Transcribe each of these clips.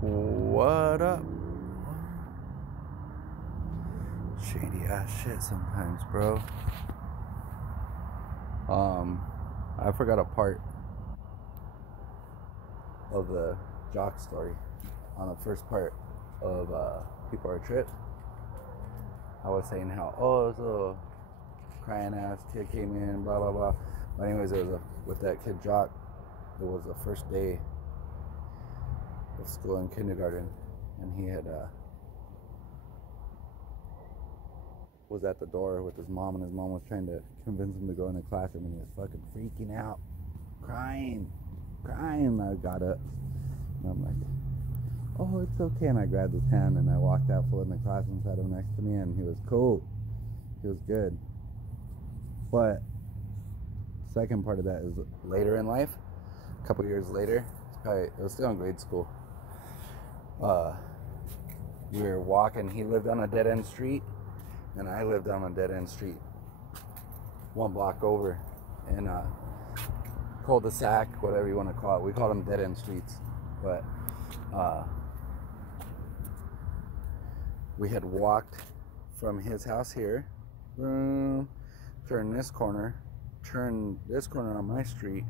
What up? Shady ass shit sometimes, bro. I forgot a part of the Jacque story on the first part of People Are Trip. I was saying how, this little crying ass kid came in, blah blah blah. But anyways, it was with that kid Jacque. It was the first day of school in kindergarten, and he had was at the door with his mom, and his mom was trying to convince him to go in the classroom, and he was fucking freaking out, crying. I got up, and I'm like, oh, it's okay, and I grabbed his hand, and I walked out full in the class and sat him next to me, and he was cool. He was good. But second part of that is later in life, a couple years later, it was still in grade school. We were walking. He lived on a dead-end street, and I lived on a dead-end street 1 block over, in cul-de-sac, whatever you want to call it. We call them dead-end streets. But we had walked from his house here, turn this corner on my street,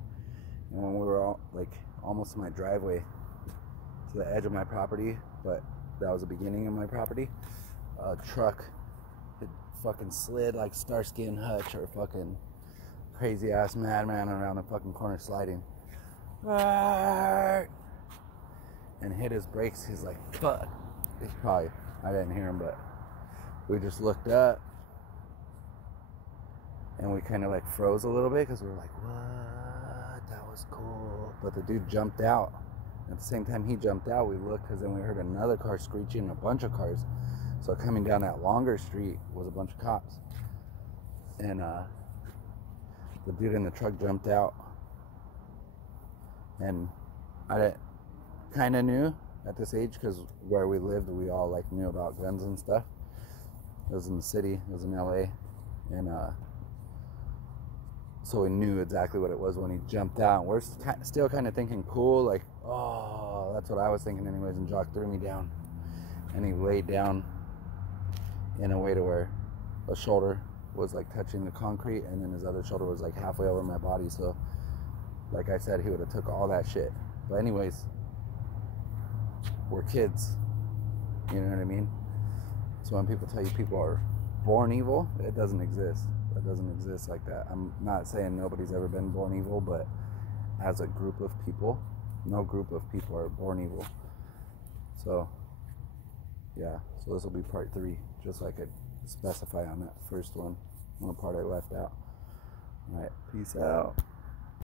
and when we were all like almost to my driveway, to the edge of my property, but that was the beginning of my property, a truck had fucking slid like Starsky and Hutch or fucking crazy ass madman around the fucking corner sliding, and hit his brakes. He's like, fuck. I didn't hear him, but we just looked up and we kind of like froze a little bit because we were like, what? That was cool. But the dude jumped out. At the same time he jumped out, we looked, because then we heard another car screeching and a bunch of cars. So coming down that longer street was a bunch of cops. And the dude in the truck jumped out. And I kind of knew at this age, because where we lived, we all like knew about guns and stuff. It was in the city, it was in LA. And so we knew exactly what it was when he jumped out. We're still kind of thinking cool, like, oh, that's what I was thinking anyways. And Jacque threw me down, and he laid down in a way to where a shoulder was like touching the concrete, and then his other shoulder was like halfway over my body. So like I said, he would have took all that shit. But anyways, we're kids, you know what I mean? So when people tell you people are born evil, it doesn't exist. It doesn't exist like that. I'm not saying nobody's ever been born evil, but as a group of people, no group of people are born evil. So yeah, so this will be part 3, just so I could specify on that first one, part I left out. All right, peace out.